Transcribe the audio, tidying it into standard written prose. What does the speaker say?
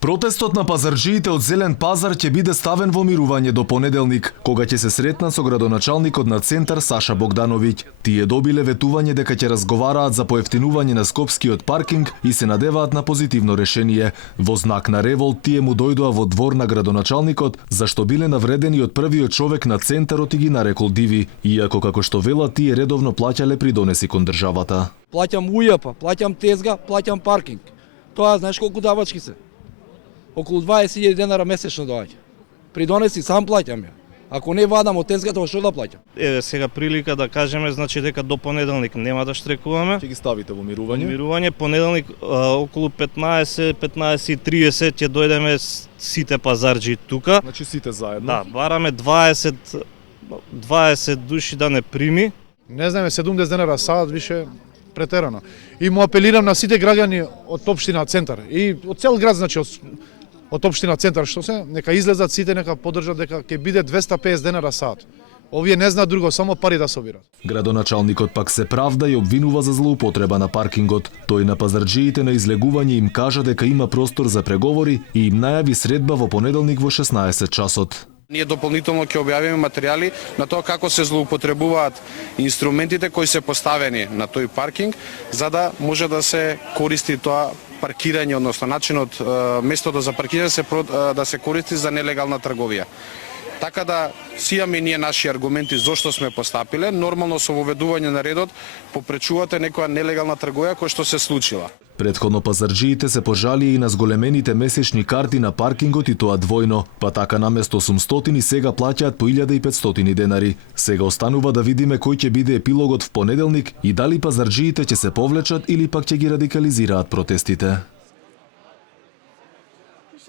Протестот на пазарџиите од Зелен пазар ќе биде ставен во мирување до понеделник, кога ќе се сретнат со градоначалникот на Центар Саша Богдановиќ. Тие добиле ветување дека ќе разговараат за поевтинување на скопскиот паркинг и се надеваат на позитивно решение. Во знак на револт тие му дојдоа во двор на градоначалникот, зашто биле навредени од првиот човек на Центарот и ги нарекол диви, иако како што велат тие редовно плаќале придонеси кон државата. Плаќам ујапа, плаќам тезга, плаќам паркинг. Тоа знаеш колку давачки се? Околу 20.000 денара месечно доаѓа. Придонеси сам плаќам ја. Ако не вадам од тезгата, што да плаќам? Еве сега прилика да кажеме, значи дека до понеделник нема да штрекуваме. Ќе ги ставите во мирување? Мирување понеделник околу 15:30 ќе дојдеме сите пазарџи тука. Значи сите заедно. Да, бараме 20 души да не прими. Не знаеме 70 денара саат више претерано. И му апелирам на сите граѓани од општина Центар и од цел град, значи од општина Центар, што се, нека излезат сите, нека поддржат дека ќе биде 250 денара саат. Овие не знаат друго, само пари да собират. Градоначалникот пак се правда и обвинува за злоупотреба на паркингот. Тој на пазарџиите на излегување им кажа дека има простор за преговори и им најави средба во понеделник во 16 часот. Ние дополнително ќе објавиме материјали на тоа како се злоупотребуваат инструментите кои се поставени на тој паркинг, за да може да се користи тоа паркирање, односно начинот, местото за паркирање да се користи за нелегална трговија. Така да си имаме ние наши аргументи зошто сме постапиле, нормално со воведување на редот попречувате некоја нелегална трговија која што се случила. Претходно пазарџиите се пожалија и на зголемените месечни карти на паркингот и тоа двојно, па така наместо 800 сега плаќаат по 1500 денари. Сега останува да видиме кој ќе биде епилогот в понеделник и дали пазарџиите ќе се повлечат или пак ќе ги радикализираат протестите.